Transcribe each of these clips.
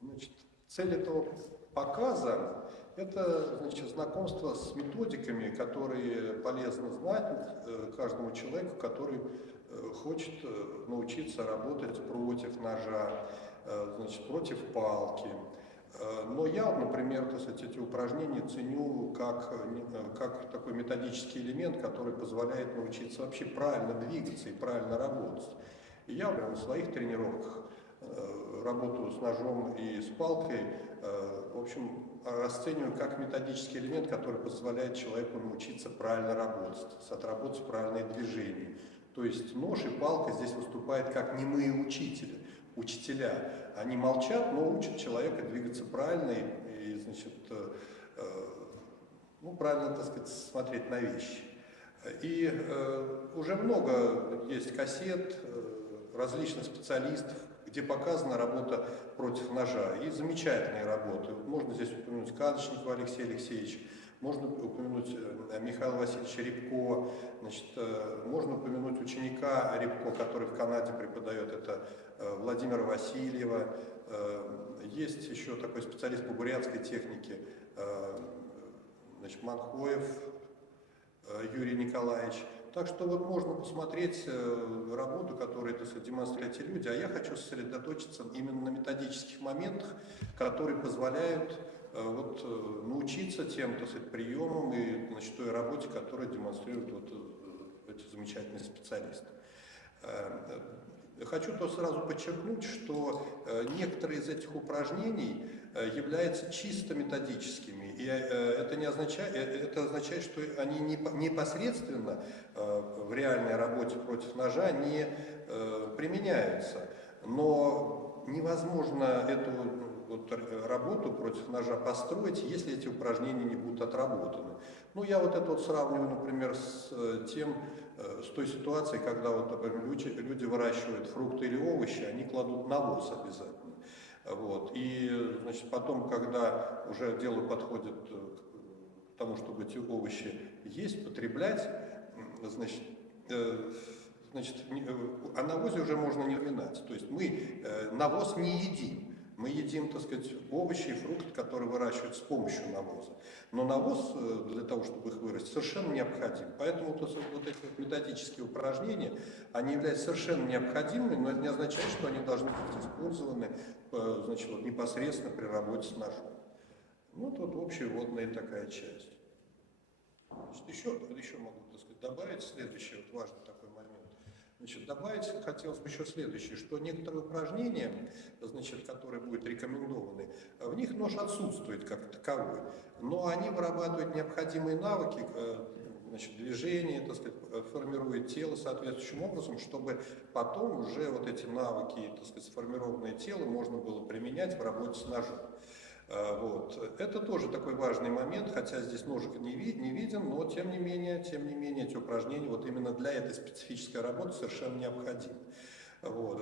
Значит, цель этого показа — это, значит, знакомство с методиками, которые полезно знать каждому человеку, который хочет научиться работать против ножа, значит, против палки. Но я, например, так сказать, эти упражнения ценю как такой методический элемент, который позволяет научиться вообще правильно двигаться и правильно работать. И я прямо на своих тренировках работу с ножом и с палкой, в общем, расцениваю как методический элемент, который позволяет человеку научиться правильно работать, отработать правильные движения. То есть нож и палка здесь выступают как немые учителя. Они молчат, но учат человека двигаться правильно и значит, ну, правильно, так сказать, смотреть на вещи. И уже много есть кассет различных специалистов, где показана работа против ножа. И замечательные работы. Можно здесь упомянуть Кадочникова Алексея Алексеевича, можно упомянуть Михаила Васильевича Рябко, значит, можно упомянуть ученика Рябко, который в Канаде преподает, это Владимира Васильева. Есть еще такой специалист по бурятской технике, значит, Манхоев Юрий Николаевич. Так что вот можно посмотреть работу, которую, так сказать, демонстрируют эти люди, а я хочу сосредоточиться именно на методических моментах, которые позволяют научиться тем, так сказать, приемам и, значит, той работе, которую демонстрируют эти замечательные специалисты. Хочу то сразу подчеркнуть, что некоторые из этих упражнений являются чисто методическими, и это означает, что они непосредственно в реальной работе против ножа не применяются. Но невозможно эту работу против ножа построить, если эти упражнения не будут отработаны. Ну, я вот это сравниваю, например, с той ситуацией, когда, например, люди выращивают фрукты или овощи, они кладут навоз обязательно. Вот. И, значит, потом, когда уже дело подходит к тому, чтобы эти овощи есть, потреблять, значит, о навозе уже можно не упоминать. То есть мы навоз не едим. Мы едим, так сказать, овощи и фрукты, которые выращивают с помощью навоза. Но навоз для того, чтобы их вырастить, совершенно необходим. Поэтому вот эти методические упражнения, они являются совершенно необходимыми, но это не означает, что они должны быть использованы, значит, непосредственно при работе с ножом. Ну, тут общая вводная такая часть. Значит, еще могу, так сказать, добавить следующий важный такой момент. Значит, добавить хотелось бы еще следующее, что некоторые упражнения, значит, которые будут рекомендованы, в них нож отсутствует как таковой, но они вырабатывают необходимые навыки, значит, движения, так сказать, формируют тело соответствующим образом, чтобы потом уже вот эти навыки, так сказать, сформированное тело можно было применять в работе с ножом. Вот. Это тоже такой важный момент, хотя здесь ножик не виден, но тем не менее эти упражнения вот именно для этой специфической работы совершенно необходимы. Вот.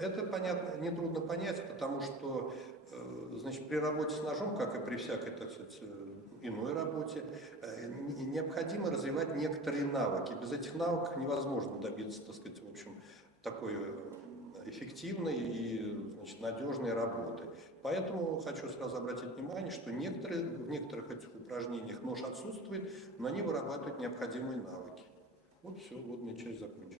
Это, понятно, нетрудно понять, потому что, значит, при работе с ножом, как и при всякой, так сказать, иной работе, необходимо развивать некоторые навыки. Без этих навыков невозможно добиться, так сказать, в общем, такой эффективной и, значит, надежной работы. Поэтому хочу сразу обратить внимание, что в некоторых этих упражнениях нож отсутствует, но они вырабатывают необходимые навыки. Вот все, вводная часть закончена.